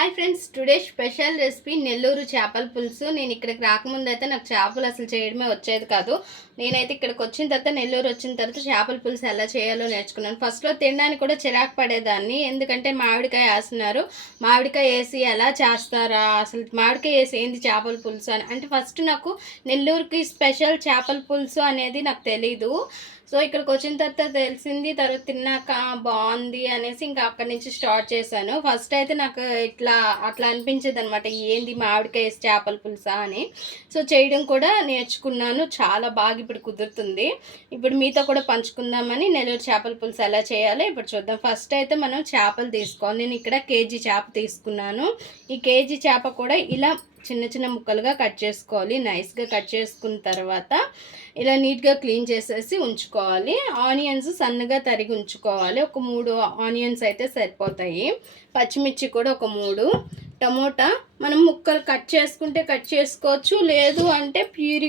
Hi friends today special recipe Nellore చేపల పులుసు. నేను ఇక్కడికి రాకముందు అయితే నాకు చేపలు అసలు చేయడమే వచ్చేది కాదు. నేనైతే ఇక్కడికి వచ్చిన తర్వాత నెల్లూరు వచ్చిన తర్వాత చేపల పులుసు ఎలా చేయాలో నేర్చుకున్నాను. ఫస్ట్లో తినడానికి కూడా చిరాకు పడేదాన్ని. ఎందుకంటే మామిడికాయ వేస్తున్నారు. మామిడికాయ వేసి ఎలా చేస్తారా? అసలు మామిడికాయ వేసి ఏంది చేపల పులుసు అని. అంటే ఫస్ట్ నాకు నెల్లూరుకి స్పెషల్ చేపల పులుసు అనేది నాకు తెలీదు. సో ఇక్కడికి వచ్చిన తర్వాత తెలిసింది తర్వాత తిన్నాక బాగుంది అనేసి ఇంకా అక్కడి నుంచి స్టార్ట్ చేశాను. ఫస్ట్ అయితే నాకు ఇట్లా అట్లా అనిపించేది అనమాట ఏంది మామిడికాయ వేసి చేపల పులుసా? అని. సో చేయడం కూడా నేర్చుకున్నాను. చాలా బాగా ఇప్పుడు కుదురుతుంది. ఇప్పుడు మీతో కూడా పంచుకుందామని నెల్లూరు చేపల పులుసు ఎలా చేయాలో ఇప్పుడు చూద్దాం. ఫస్ట్ అయితే మనం చేపలు తీసుకోవాలి. నేను ఇక్కడ కేజీ చేప తీసుకున్నాను. ఈ కేజీ చేప కూడా ఇలా చిన్న చిన్న ముక్కలుగా కట్ చేసుకోవాలి. నైస్గా కట్ చేసుకున్న తర్వాత ఇలా నీట్గా క్లీన్ చేసేసి ఉంచుకోవాలి. ఆనియన్స్ సన్నగా తరిగి ఉంచుకోవాలి. ఒక మూడు ఆనియన్స్ అయితే సరిపోతాయి. పచ్చిమిర్చి కూడా ఒక మూడు. టమోటా మనం ముక్కలు కట్ చేసుకుంటే కట్ చేసుకోవచ్చు. లేదు అంటే ప్యూరీ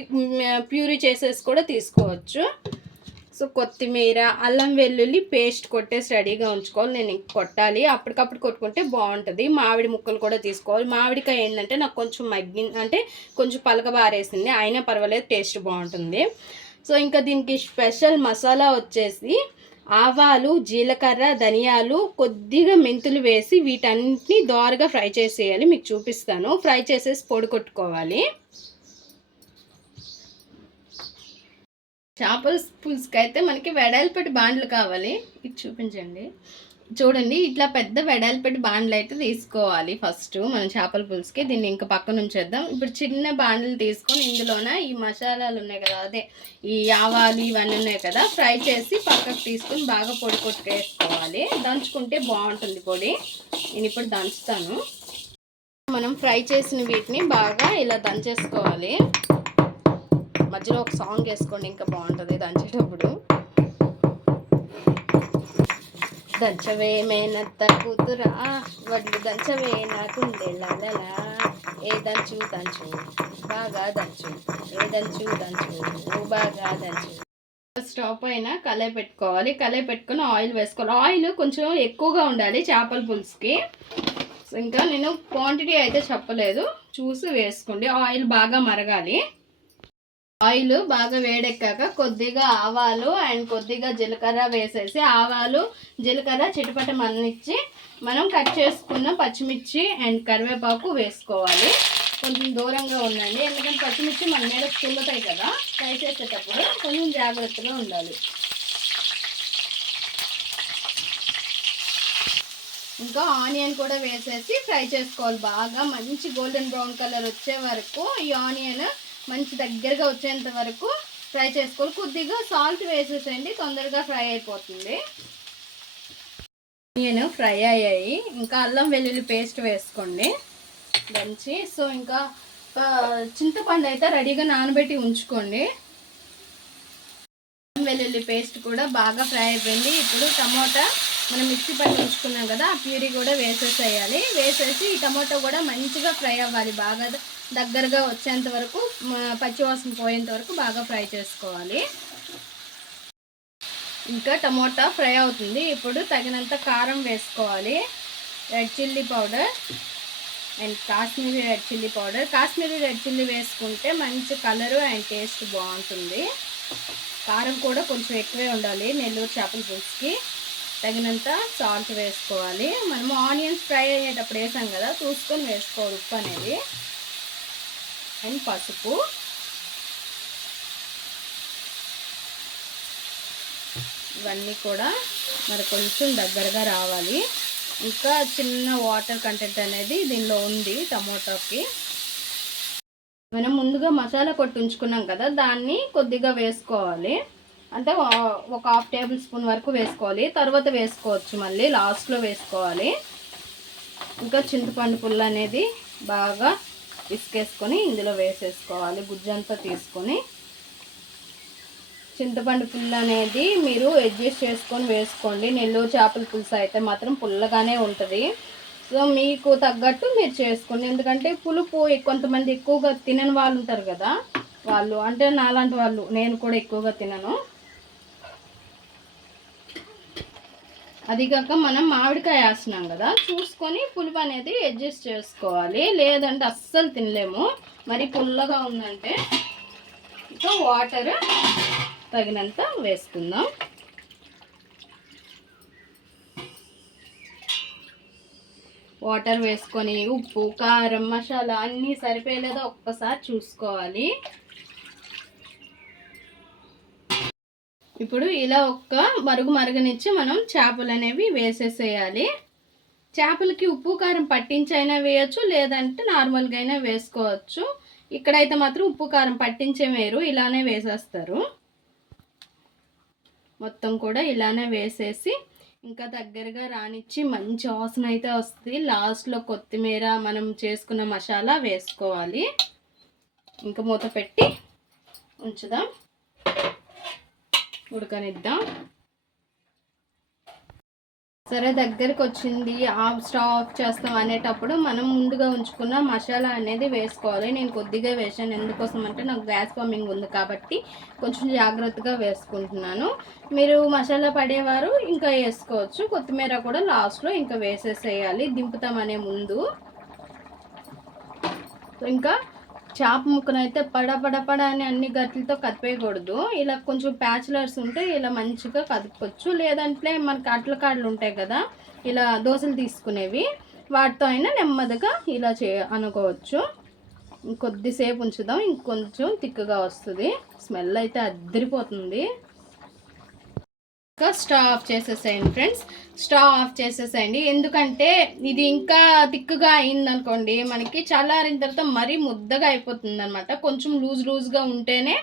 ప్యూరీ చేసేసి కూడా తీసుకోవచ్చు. సో కొత్తిమీర అల్లం వెల్లుల్లి పేస్ట్ కొట్టేసి రెడీగా ఉంచుకోవాలి. నేను కొట్టాలి. అప్పటికప్పుడు కొట్టుకుంటే బాగుంటుంది. మామిడి ముక్కలు కూడా తీసుకోవాలి. మామిడికాయ ఏంటంటే నాకు కొంచెం మగ్గి అంటే కొంచెం పలకబారేసింది. అయినా పర్వాలేదు టేస్ట్ బాగుంటుంది. సో ఇంకా దీనికి స్పెషల్ మసాలా వచ్చేసి ఆవాలు జీలకర్ర ధనియాలు కొద్దిగా మెంతులు వేసి వీటన్నిటిని దోరగా ఫ్రై చేసేయాలి. మీకు చూపిస్తాను. ఫ్రై చేసేసి పొడి కొట్టుకోవాలి. చేపల పులుసుకి అయితే మనకి వెడల్పటి బాండ్లు కావాలి. ఇది చూపించండి. చూడండి ఇట్లా పెద్ద వెడల్పటి బాండ్లు అయితే తీసుకోవాలి ఫస్ట్ మనం చేపల పులుసుకి. దీన్ని ఇంకా పక్కన ఉంచేద్దాం. ఇప్పుడు చిన్న బాండ్లు తీసుకొని ఇందులోన ఈ మసాలాలు ఉన్నాయి కదా అదే ఈ ఆవాలు ఇవన్నీ ఉన్నాయి కదా ఫ్రై చేసి పక్కకు తీసుకొని బాగా పొడి కొట్టుకేసుకోవాలి దంచుకుంటే బాగుంటుంది పొడి. నేను ఇప్పుడు దంచుతాను. మనం ఫ్రై చేసిన వీటిని బాగా ఇలా దంచేసుకోవాలి. మధ్యలో ఒక సాంగ్ వేసుకోండి ఇంకా బాగుంటుంది దంచేటప్పుడు. దంచవే మేనత్త కూతురా వడ్లు దంచవే నాకుండే ఏ దంచు దంచు బాగా దంచు. ఏ దంచు దంచు ఓ బాగా దంచు. స్టవ్ పైన కలయి పెట్టుకోవాలి. కలయి పెట్టుకుని ఆయిల్ వేసుకోవాలి. ఆయిల్ కొంచెం ఎక్కువగా ఉండాలి చేపల పులుసుకి. ఇంకా నేను క్వాంటిటీ అయితే చెప్పలేదు. చూసి వేసుకోండి. ఆయిల్ బాగా మరగాలి. ఆయిల్ బాగా వేడెక్కాక కొద్దిగా ఆవాలు అండ్ కొద్దిగా జీలకర్ర వేసేసి ఆవాలు జీలకర్ర చిటపట మన్నిచ్చి మనం కట్ చేసుకున్న పచ్చిమిర్చి అండ్ కరివేపాకు వేసుకోవాలి. కొంచెం దూరంగా ఉండండి. ఎందుకంటే పచ్చిమిర్చి మన మీద తుల్లుతాయి కదా ఫ్రై చేసేటప్పుడు కొంచెం జాగ్రత్తగా ఉండాలి. ఇంకా ఆనియన్ కూడా వేసేసి ఫ్రై చేసుకోవాలి బాగా. మంచి గోల్డెన్ బ్రౌన్ కలర్ వచ్చే వరకు ఈ ఆనియన్ మంచి దగ్గరగా వచ్చేంత వరకు ఫ్రై చేసుకోవాలి. కొద్దిగా సాల్ట్ వేసేసేయండి తొందరగా ఫ్రై అయిపోతుంది. నేను ఫ్రై అయ్యాయి. ఇంకా అల్లం వెల్లుల్లి పేస్ట్ వేసుకోండి. దంచి సో ఇంకా చింతపండు అయితే రెడీగా నానబెట్టి ఉంచుకోండి. అల్లం వెల్లుల్లి పేస్ట్ కూడా బాగా ఫ్రై అయిపోయింది. ఇప్పుడు టమోటా మనం మిక్సీ పట్టి ఉంచుకున్నాం కదా ఆ ప్యూరీ కూడా వేసేసేయాలి. వేసేసి ఈ టమాటో కూడా మంచిగా ఫ్రై అవ్వాలి. బాగా దగ్గరగా వచ్చేంత వరకు పచ్చివాసన పోయేంత వరకు బాగా ఫ్రై చేసుకోవాలి. ఇంకా టమోటా ఫ్రై అవుతుంది. ఇప్పుడు తగినంత కారం వేసుకోవాలి. Red chilli powder and Kashmiri red chilli powder Kashmiri red chilli వేసుకుంటే మంచి కలరు అండ్ టేస్ట్ బాగుంటుంది. కారం కూడా కొంచెం ఎక్కువే ఉండాలి నెల్లూరు చేపల పులుసుకి. తగినంత సాల్ట్ వేసుకోవాలి. మనము ఆనియన్స్ ఫ్రై అయ్యేటప్పుడు వేసాం కదా చూసుకొని వేసుకోవాలి ఉప్పు అనేది. అండ్ పసుపు. ఇవన్నీ కూడా మరి కొంచెం దగ్గరగా రావాలి. ఇంకా చిన్న వాటర్ కంటెంట్ అనేది దీనిలో ఉంది టమోటాకి. మనం ముందుగా మసాలా కొట్టుంచుకున్నాం కదా దాన్ని కొద్దిగా వేసుకోవాలి. అంటే ఒక హాఫ్ టేబుల్ స్పూన్ వరకు వేసుకోవాలి. తర్వాత వేసుకోవచ్చు మళ్ళీ లాస్ట్లో వేసుకోవాలి. ఇంకా చింతపండు పుల్ల అనేది బాగా ఇసుకేసుకొని ఇందులో వేసేసుకోవాలి. గుజ్జంతా తీసుకొని చింతపండు పుల్ల అనేది మీరు అడ్జస్ట్ చేసుకొని వేసుకోండి. నెల్లూరు చేపల పులుసు అయితే మాత్రం పుల్లగానే ఉంటుంది. సో మీకు తగ్గట్టు మీరు చేసుకోండి. ఎందుకంటే పులుపు కొంతమంది ఎక్కువగా తినని వాళ్ళు ఉంటారు కదా వాళ్ళు. అంటే నాలాంటి వాళ్ళు నేను కూడా ఎక్కువగా తినను. అది కాక మనం మామిడికాయ వేస్తున్నాం కదా చూసుకొని పులుపు అనేది అడ్జస్ట్ చేసుకోవాలి. లేదంటే అస్సలు తినలేము. మరి పుల్లగా ఉందంటే ఇంకా వాటర్ తగినంత వేసుకుందాం. వాటర్ వేసుకొని ఉప్పు కారం మసాలా అన్నీ సరిపోయేలేదో ఒక్కసారి చూసుకోవాలి. ఇప్పుడు ఇలా ఒక్క మరుగు మరుగునిచ్చి మనం చేపలు అనేవి వేసేసేయాలి. చేపలకి ఉప్పు కారం పట్టించైనా వేయచ్చు లేదంటే నార్మల్గా అయినా వేసుకోవచ్చు. ఇక్కడైతే మాత్రం ఉప్పు కారం పట్టించే వేరు ఇలానే వేసేస్తారు. మొత్తం కూడా ఇలానే వేసేసి ఇంకా దగ్గరగా రానిచ్చి మంచి వాసన అయితే వస్తుంది. లాస్ట్లో కొత్తిమీర మనం చేసుకున్న మసాలా వేసుకోవాలి. ఇంకా మూత పెట్టి ఉంచుదాం. ఉడకనిద్దాం. సరే దగ్గరికి వచ్చింది ఆఫ్ స్టవ్ ఆఫ్ చేస్తాం అనేటప్పుడు మనం ముందుగా ఉంచుకున్న మసాలా అనేది వేసుకోవాలి. నేను కొద్దిగా వేసాను. ఎందుకోసం అంటే నాకు గ్యాస్ ఫార్మింగ్ ఉంది కాబట్టి కొంచెం జాగ్రత్తగా వేసుకుంటున్నాను. మీరు మసాలా పడేవారు ఇంకా వేసుకోవచ్చు. కొత్తిమీర కూడా లాస్ట్లో ఇంకా వేసేసేయాలి. దింపుతామనే ముందు. ఇంకా చేప ముక్కనైతే పడ పడ పడ అని అన్ని గట్లతో కదిపేయకూడదు ఇలా కొంచెం ప్యాచులర్స్ ఉంటే ఇలా మంచిగా కదుపుకోవచ్చు. లేదంటే మనకి అట్ల కాడలు ఉంటాయి కదా ఇలా దోశలు తీసుకునేవి వాటితో అయినా నెమ్మదిగా ఇలా చే అనుకోవచ్చు. కొద్దిసేపు ఉంచుదాం ఇంకొంచెం తిక్కగా వస్తుంది. స్మెల్ అయితే అద్దరిపోతుంది ఇంకా స్టవ్ ఆఫ్ చేసేసేయండి ఫ్రెండ్స్. స్టవ్ ఆఫ్ చేసేసేయండి. ఎందుకంటే ఇది ఇంకా తిక్కుగా అయిందనుకోండి మనకి చల్లారిన తర్వాత మరీ ముద్దగా అయిపోతుంది అనమాట కొంచెం లూజ్ లూజ్గా ఉంటేనే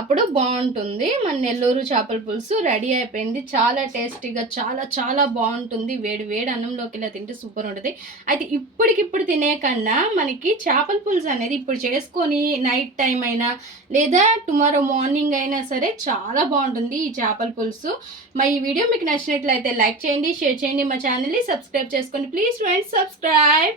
అప్పుడు బాగుంటుంది. మన నెల్లూరు చేపల పులుసు రెడీ అయిపోయింది. చాలా టేస్టీగా చాలా చాలా బాగుంటుంది. వేడి వేడి అన్నంలోకి ఇలా తింటే సూపర్ ఉంటుంది. అయితే ఇప్పటికిప్పుడు తినే కన్నా మనకి చేపల పులుసు అనేది ఇప్పుడు చేసుకొని నైట్ టైం అయినా లేదా టుమారో మార్నింగ్ అయినా సరే చాలా బాగుంటుంది ఈ చేపల పులుసు. మా ఈ వీడియో మీకు నచ్చినట్లయితే లైక్ చేయండి షేర్ చేయండి మా ఛానల్ని సబ్స్క్రైబ్ చేసుకోండి. Please friends subscribe.